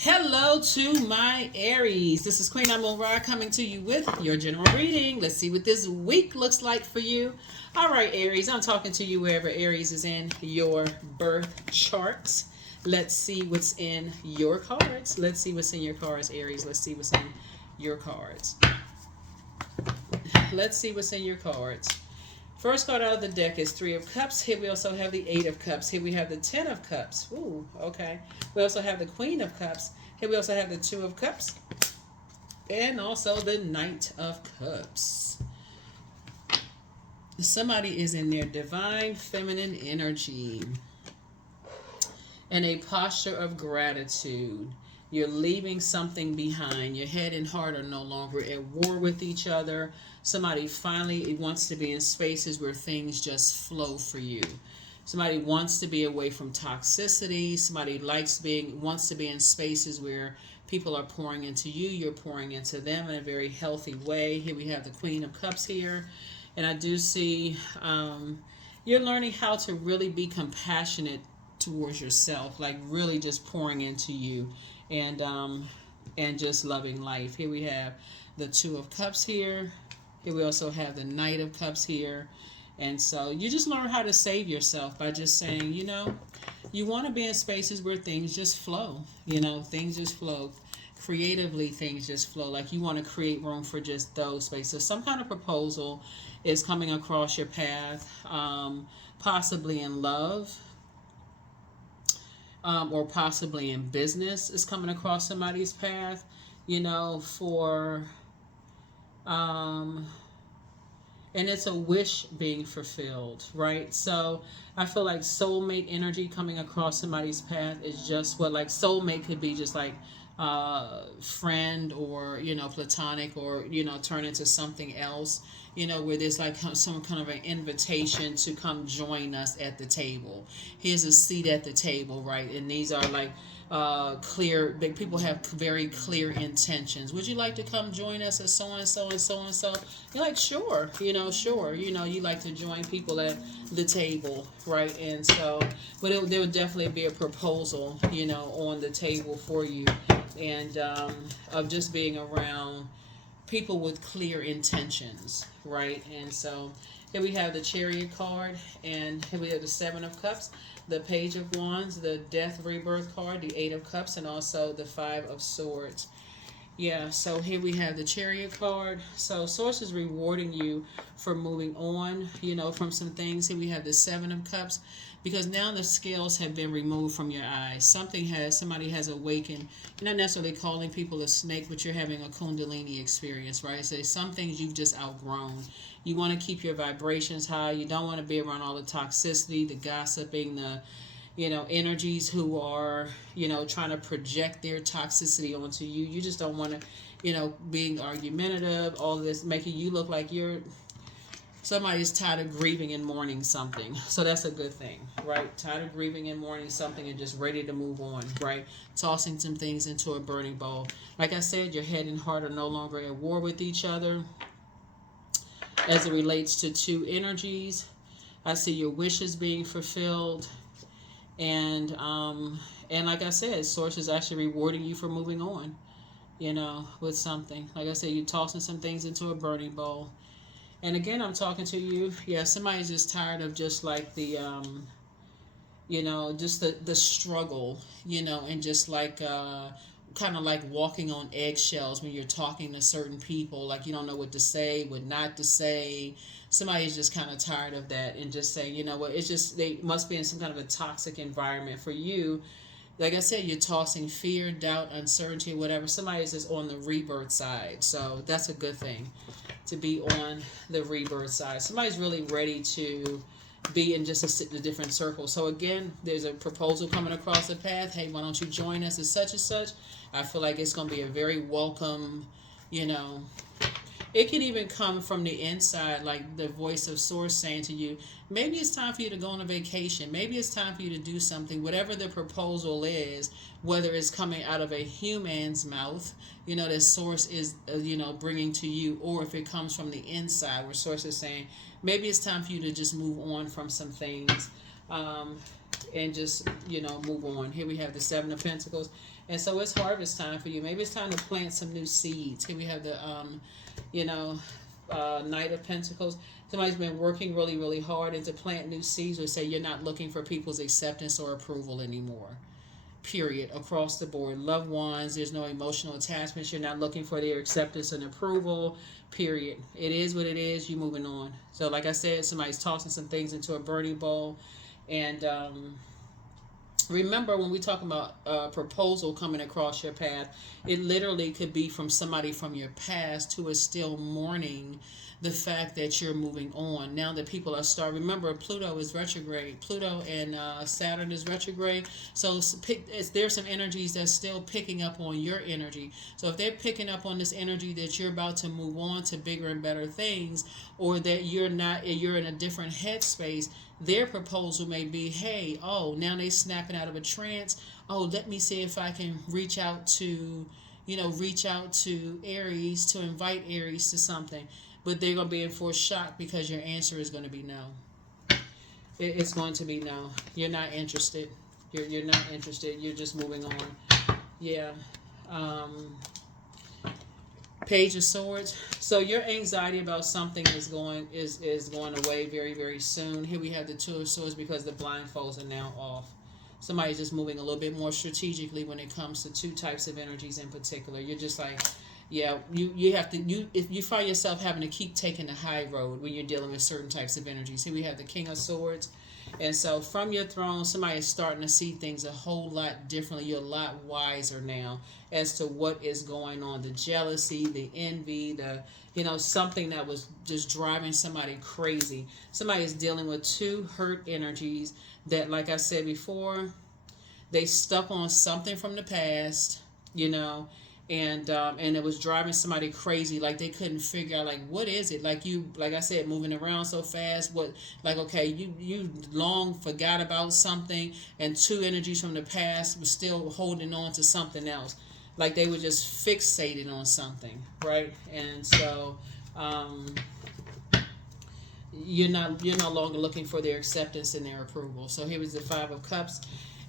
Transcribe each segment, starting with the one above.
Hello to my Aries. This is Queen Amun Ra coming to you with your general reading. Let's see what this week looks like for you. All right, Aries, I'm talking to you wherever Aries is in your birth charts. Let's see what's in your cards. Let's see what's in your cards, Aries. Let's see what's in your cards. Let's see what's in your cards. First card out of the deck is Three of Cups. Here we also have the Eight of Cups. Here we have the Ten of Cups. Ooh, okay. We also have the Queen of Cups. Here we also have the Two of Cups. And also the Knight of Cups. Somebody is in their divine feminine energy. In a posture of gratitude. You're leaving something behind. Your head and heart are no longer at war with each other. Somebody finally wants to be in spaces where things just flow for you. Somebody wants to be away from toxicity. Somebody wants to be in spaces where people are pouring into you. You're pouring into them in a very healthy way. Here we have the Queen of Cups here. And I do see you're learning how to really be compassionate towards yourself, like really just pouring into you and just loving life. Here we have the Two of Cups here. Here we also have the Knight of Cups here. And so you just learn how to save yourself by just saying, you want to be in spaces where things just flow. Things just flow. Creatively, things just flow. Like you want to create room for just those spaces. So some kind of proposal is coming across your path, possibly in love. Or possibly in business is coming across somebody's path, and it's a wish being fulfilled, right? So I feel like soulmate energy coming across somebody's path is just what, like, soulmate could be just like friend or, platonic or, turn into something else, where there's like some kind of an invitation to come join us at the table. Here's a seat at the table, right? And these are like clear, big people have very clear intentions. Would you like to come join us as so and so and so and so? You're like, sure, sure. You like to join people at the table, right? And so, but there would definitely be a proposal, on the table for you, and of just being around people with clear intentions, right? And so here we have the Chariot card, and here we have the Seven of Cups, the Page of Wands, the Death Rebirth card, the Eight of Cups, and also the Five of Swords. Yeah, so here we have the Chariot card. So Source is rewarding you for moving on, from some things. Here we have the Seven of Cups, because now the scales have been removed from your eyes. Somebody has awakened. You're not necessarily calling people a snake, but you're having a Kundalini experience, right? So some things you've just outgrown. You want to keep your vibrations high. You don't want to be around all the toxicity, the gossiping, the energies who are, trying to project their toxicity onto you. You just don't want to, being argumentative, all of this, making you look like somebody's tired of grieving and mourning something. So that's a good thing, right? Tired of grieving and mourning something and just ready to move on, right? Tossing some things into a burning bowl. Like I said, your head and heart are no longer at war with each other. As it relates to two energies, I see your wishes being fulfilled. And like I said, Source is actually rewarding you for moving on, with something. Like I said, you're tossing some things into a burning bowl. And again, I'm talking to you. Yeah, somebody's just tired of just like the, just the struggle, and just like kind of like walking on eggshells when you're talking to certain people. Like you don't know what to say, what not to say. Somebody's just kind of tired of that and just saying, it's just, they must be in some kind of a toxic environment for you. Like I said, you're tossing fear, doubt, uncertainty, whatever. Somebody's just on the rebirth side. So that's a good thing, to be on the rebirth side. Somebody's really ready to be in just a different circle. So again, there's a proposal coming across the path. Hey, why don't you join us as such and such? I feel like it's going to be a very welcome, it can even come from the inside, like the voice of Source saying to you, maybe it's time for you to go on a vacation. Maybe it's time for you to do something. Whatever the proposal is, whether it's coming out of a human's mouth, that Source is, bringing to you, or if it comes from the inside where Source is saying, maybe it's time for you to just move on from some things. and just, you know, move on. Here we have the Seven of Pentacles. And so it's harvest time for you. Maybe it's time to plant some new seeds. Here we have the, you know, Knight of Pentacles. Somebody's been working really, really hard, and to plant new seeds would say you're not looking for people's acceptance or approval anymore. Period. Across the board. Loved ones, there's no emotional attachments. You're not looking for their acceptance and approval. Period. It is what it is. You're moving on. So like I said, somebody's tossing some things into a burning bowl. And remember, when we talk about a proposal coming across your path, it literally could be from somebody from your past who is still mourning the fact that you're moving on. Now that people are starting, remember, Pluto is retrograde. Pluto and Saturn is retrograde. So there's some energies that's still picking up on your energy. So if they're picking up on this energy that you're about to move on to bigger and better things, or that you're in a different headspace, their proposal may be, hey, oh, now they snapping out of a trance. Oh, let me see if I can reach out to Aries, to invite Aries to something. But they're going to be in for a shock because your answer is going to be no. It's going to be no. You're not interested. You're not interested. You're just moving on. Yeah. Page of Swords. So your anxiety about something is going away very, very soon. Here we have the Two of Swords because the blindfolds are now off. Somebody's just moving a little bit more strategically when it comes to two types of energies in particular. You're just like, yeah, you have to, if you find yourself having to keep taking the high road when you're dealing with certain types of energies. Here we have the King of Swords. And so from your throne, somebody is starting to see things a whole lot differently. You're a lot wiser now as to what is going on. The jealousy, the envy, something that was just driving somebody crazy. Somebody is dealing with two hurt energies that, like I said before, they stuck on something from the past, and it was driving somebody crazy. Like they couldn't figure out, like, what is it? Like I said, moving around so fast. Okay, you long forgot about something, and two energies from the past were still holding on to something else. Like they were just fixated on something, right? And so you're no longer looking for their acceptance and their approval. So here is the Five of Cups.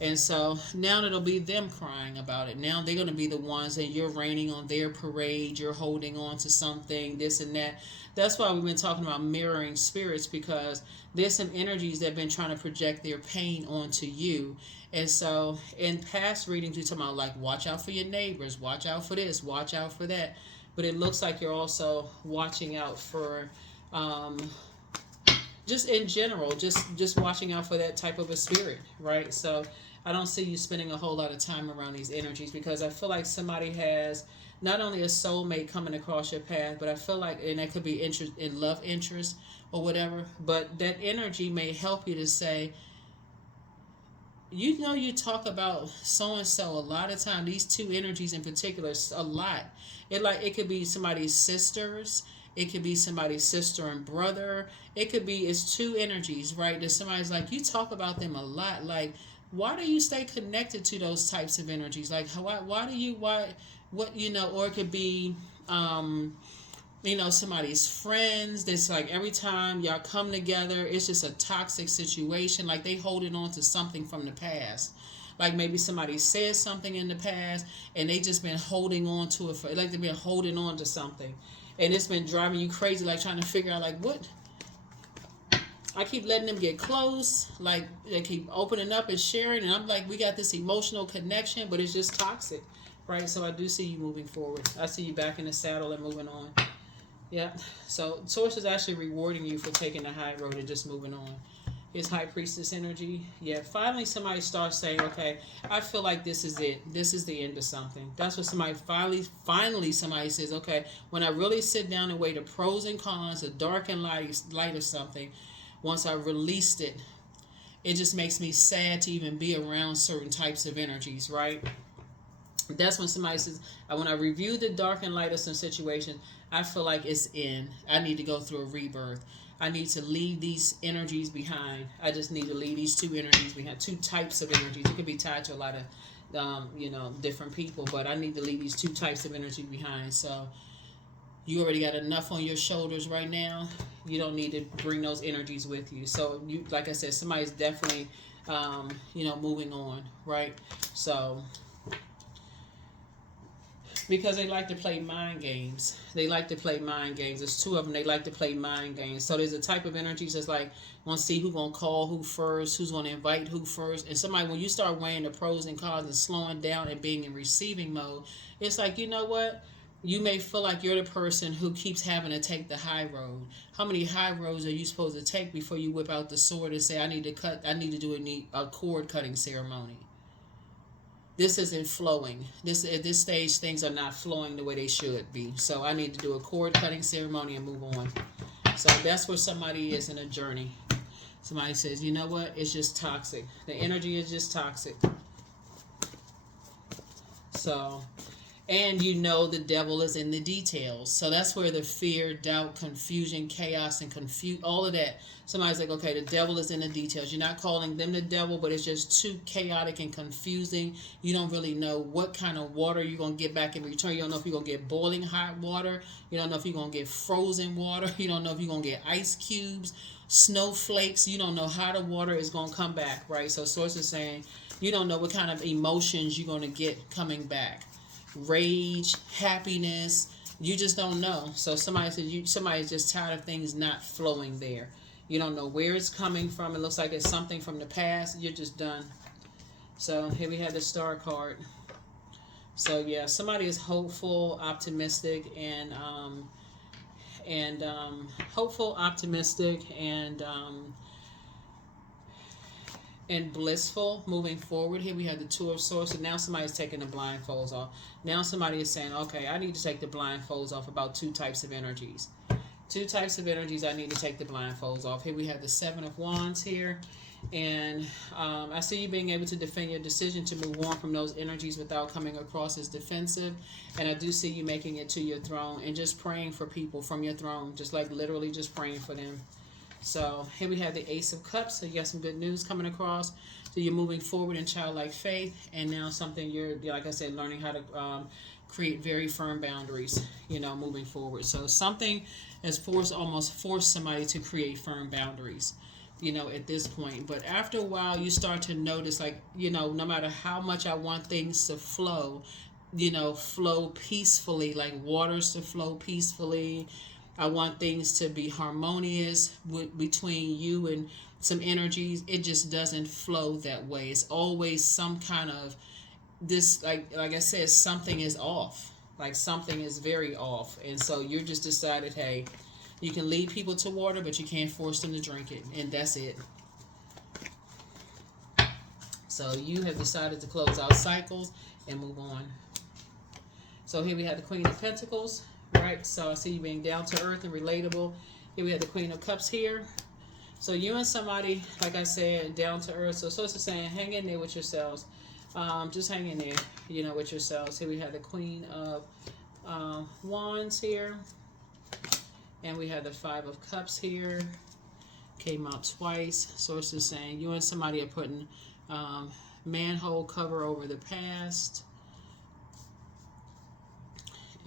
And so now it'll be them crying about it. Now they're going to be the ones that you're raining on their parade. You're holding on to something, this and that. That's why we've been talking about mirroring spirits, because there's some energies that have been trying to project their pain onto you. And so in past readings, we talk about, like, watch out for your neighbors, watch out for this, watch out for that. But it looks like you're also watching out for, just in general, just watching out for that type of a spirit, right? So I don't see you spending a whole lot of time around these energies, because I feel like somebody has not only a soulmate coming across your path, but I feel like, and that could be interest in love interest or whatever, but that energy may help you to say, you talk about so-and-so a lot of time, these two energies in particular, a lot. It could be somebody's sisters. It could be somebody's sister and brother. It's two energies, right? That somebody's like, you talk about them a lot. Like, why do you stay connected to those types of energies? Like, or it could be, somebody's friends. That's like every time y'all come together, it's just a toxic situation. Like they holding on to something from the past. Like maybe somebody said something in the past and they just been holding on to it like they've been holding on to something. And it's been driving you crazy, like trying to figure out, like, what? I keep letting them get close. Like, they keep opening up and sharing. And I'm like, we got this emotional connection, but it's just toxic, right? So I do see you moving forward. I see you back in the saddle and moving on. Yeah. So Source is actually rewarding you for taking the high road and just moving on. His High Priestess energy. Yeah, finally somebody starts saying, okay, I feel like this is it. This is the end of something. That's what somebody finally somebody says, okay, when I really sit down and weigh the pros and cons, the dark and light of something, once I released it, it just makes me sad to even be around certain types of energies, right? That's when somebody says, when I review the dark and light of some situation, I feel like it's in. I need to go through a rebirth. I need to leave these energies behind. I just need to leave these two energies behind. Two types of energies. It could be tied to a lot of, different people, but I need to leave these two types of energy behind. So you already got enough on your shoulders right now. You don't need to bring those energies with you. So like I said, somebody's definitely moving on, right? So, because they like to play mind games. They like to play mind games. There's two of them. They like to play mind games. So there's a type of energy that's like, want to see who's going to call who first, who's going to invite who first. And somebody, when you start weighing the pros and cons and slowing down and being in receiving mode, it's like, you know what? You may feel like you're the person who keeps having to take the high road. How many high roads are you supposed to take before you whip out the sword and say, I need to do a cord cutting ceremony? This isn't flowing. At this stage, things are not flowing the way they should be. So I need to do a cord cutting ceremony and move on. So that's where somebody is in a journey. Somebody says, you know what? It's just toxic. The energy is just toxic. So, and the devil is in the details. So that's where the fear, doubt, confusion, chaos, and all of that. Somebody's like, okay, the devil is in the details. You're not calling them the devil, but it's just too chaotic and confusing. You don't really know what kind of water you're going to get back in return. You don't know if you're going to get boiling hot water. You don't know if you're going to get frozen water. You don't know if you're going to get ice cubes, snowflakes. You don't know how the water is going to come back, right? So Source is saying you don't know what kind of emotions you're going to get coming back. Rage, happiness, you just don't know. So somebody says somebody's just tired of things not flowing there. You don't know where it's coming from. It looks like it's something from the past. You're just done. So here we have the Star card. So yeah, somebody is hopeful, optimistic, and hopeful, optimistic, and blissful moving forward. Here we have the Two of Swords. And now somebody's taking the blindfolds off. Now somebody is saying, okay, I need to take the blindfolds off about two types of energies. Two types of energies I need to take the blindfolds off. Here we have the Seven of Wands here. And I see you being able to defend your decision to move on from those energies without coming across as defensive. And I do see you making it to your throne and just praying for people from your throne. Just like literally just praying for them. So here we have the Ace of Cups. So you got some good news coming across. So you're moving forward in childlike faith. And now something you're, like I said, learning how to create very firm boundaries, moving forward. So something has almost forced somebody to create firm boundaries, at this point. But after a while, you start to notice, like, no matter how much I want things to flow, flow peacefully, like waters to flow peacefully. I want things to be harmonious between you and some energies. It just doesn't flow that way. It's always some kind of this, like I said, something is off. Like something is very off. And so you're just decided, hey, you can lead people to water, but you can't force them to drink it. And that's it. So you have decided to close out cycles and move on. So here we have the Queen of Pentacles. Right, so I see you being down to earth and relatable. Here we have the Queen of Cups here. So you and somebody, like I said, down to earth. So it's saying, hang in there with yourselves. Just hang in there, with yourselves. Here we have the Queen of Wands here. And we have the Five of Cups here. Came out twice. Source is saying you and somebody are putting manhole cover over the past.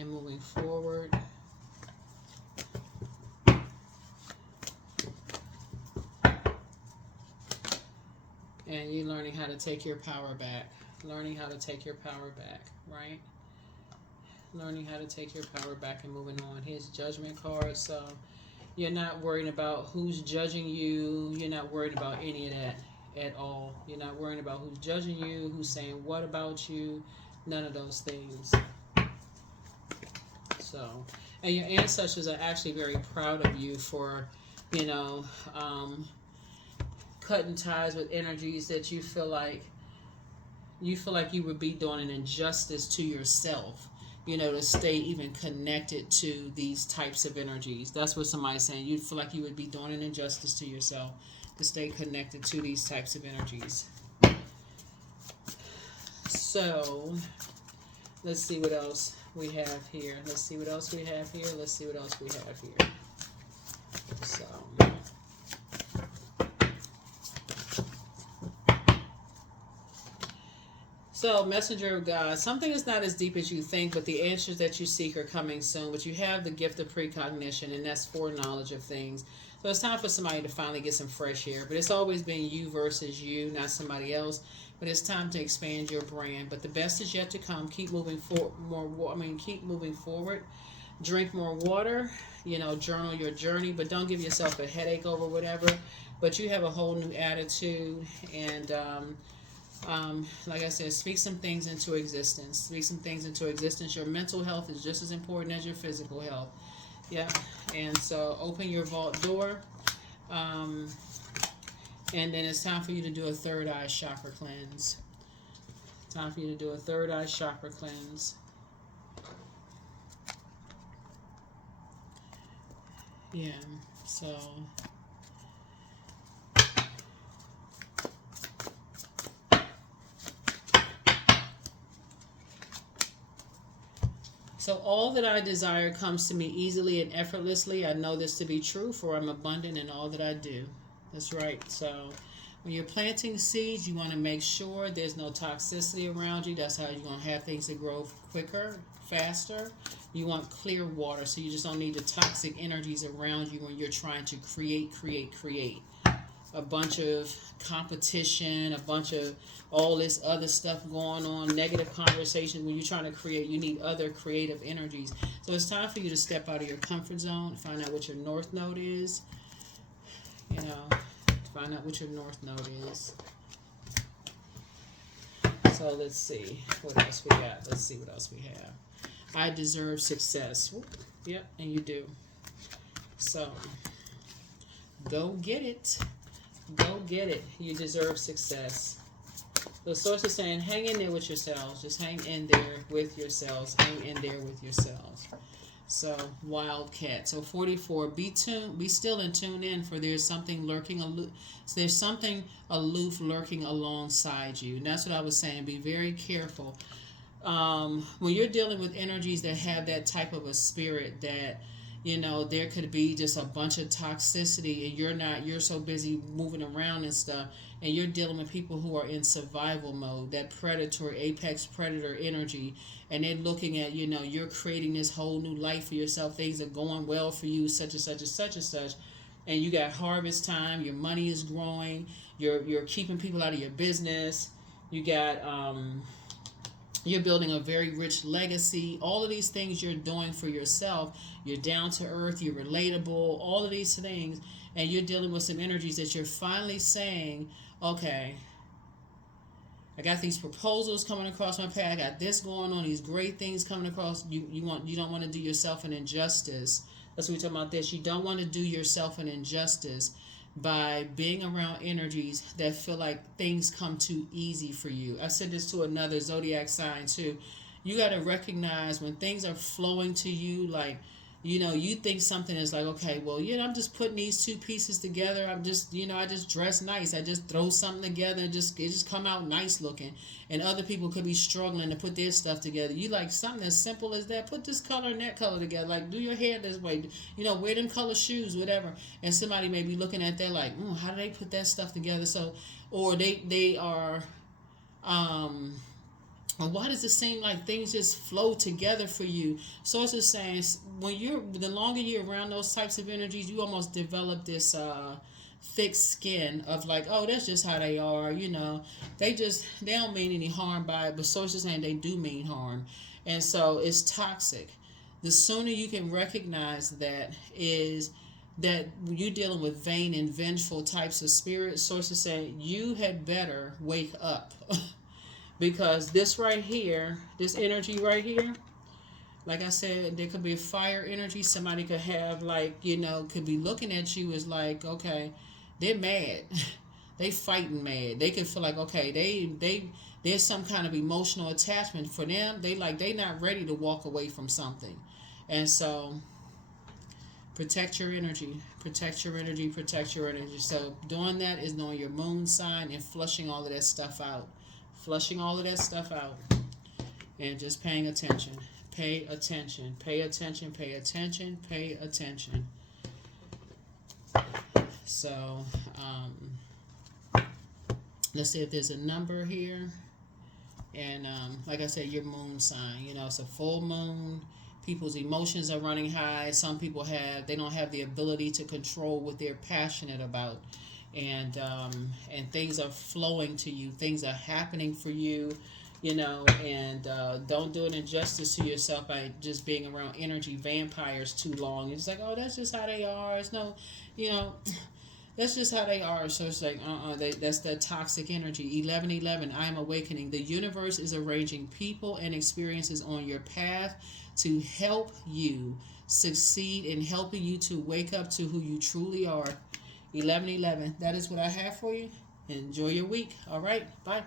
And moving forward. And you're learning how to take your power back. Learning how to take your power back, right? Learning how to take your power back and moving on. Here's Judgment card. So you're not worried about who's judging you. You're not worried about any of that at all. You're not worried about who's judging you, who's saying what about you. None of those things. So, and your ancestors are actually very proud of you for, cutting ties with energies that you feel like you would be doing an injustice to yourself, to stay even connected to these types of energies. That's what somebody's saying. You feel like you would be doing an injustice to yourself to stay connected to these types of energies. So, let's see what else we have here. Let's see what else we have here. Let's see what else we have here. So, Messenger of God, something is not as deep as you think, but the answers that you seek are coming soon. But you have the gift of precognition, and that's foreknowledge of things. So it's time for somebody to finally get some fresh air. But it's always been you versus you, not somebody else. But it's time to expand your brand. But the best is yet to come. Keep moving keep moving forward. Drink more water. Journal your journey. But don't give yourself a headache over whatever. But you have a whole new attitude. And like I said, speak some things into existence. Speak some things into existence. Your mental health is just as important as your physical health. Yeah. And so open your vault door. And then it's time for you to do a third eye chakra cleanse. Time for you to do a third eye chakra cleanse. Yeah. So all that I desire comes to me easily and effortlessly. I know this to be true, for I'm abundant in all that I do. That's right. So when you're planting seeds, you want to make sure there's no toxicity around you. That's how you're going to have things that grow quicker, faster. You want clear water, so you just don't need the toxic energies around you when you're trying to create a bunch of competition, a bunch of all this other stuff going on, negative conversations. When you're trying to create, you need other creative energies. So it's time for you to step out of your comfort zone, find out what your north node is. Find out what your north node is. So let's see what else we got. Let's see what else we have. I deserve success. Yep, and you do. So go get it. Go get it. You deserve success. The source is saying, hang in there with yourselves. Just hang in there with yourselves. Hang in there with yourselves. So, Wildcat. So, 44. Be still and tune in, for there's something lurking aloof. There's something aloof lurking alongside you. And that's what I was saying. Be very careful. When you're dealing with energies that have that type of a spirit, that there could be just a bunch of toxicity, and you're so busy moving around and stuff, and you're dealing with people who are in survival mode, that predatory, apex predator energy, and they're looking at, you're creating this whole new life for yourself, things are going well for you, such and such and such and such, and you got harvest time, your money is growing, you're keeping people out of your business, you got you're building a very rich legacy. All of these things you're doing for yourself. You're down to earth. You're relatable. All of these things. And you're dealing with some energies that you're finally saying, okay, I got these proposals coming across my path. I got this going on. These great things coming across. You don't want to do yourself an injustice. That's what we're talking about this. You don't want to do yourself an injustice by being around energies that feel like things come too easy for you. I said this to another Zodiac sign too. You got to recognize when things are flowing to you, like, you think something is like, okay, well, I'm just putting these two pieces together. I'm just, I just dress nice. I just throw something together and it just come out nice looking. And other people could be struggling to put their stuff together. You like something as simple as that. Put this color and that color together. Like, do your hair this way. Wear them color shoes, whatever. And somebody may be looking at that like, how do they put that stuff together? So, or they are, why does it seem like things just flow together for you? So it's just saying, the longer you're around those types of energies, you almost develop this thick skin of like, oh, that's just how they are. They don't mean any harm by it, but so it's just saying they do mean harm, and so it's toxic. The sooner you can recognize that is that you're dealing with vain and vengeful types of spirits. Sources say you had better wake up. Because this right here, this energy right here, like I said, there could be a fire energy. Somebody could have could be looking at you as like, okay, they're mad. They fighting mad. They could feel like, okay, there's some kind of emotional attachment for them. They not ready to walk away from something. And so protect your energy. Protect your energy. Protect your energy. So doing that is knowing your moon sign and flushing all of that stuff out. Flushing all of that stuff out and just paying attention. Pay attention. Pay attention. Pay attention. Pay attention. So, let's see if there's a number here. And like I said, your moon sign. It's a full moon. People's emotions are running high. Some people they don't have the ability to control what they're passionate about, and things are flowing to you. Things are happening for you, and don't do an injustice to yourself by just being around energy vampires too long. It's like, oh, that's just how they are. It's no, you know. That's just how they are. So it's like, that's that toxic energy. 1111, I am awakening. The universe is arranging people and experiences on your path to help you succeed in helping you to wake up to who you truly are. 1111, that is what I have for you. Enjoy your week. All right, bye.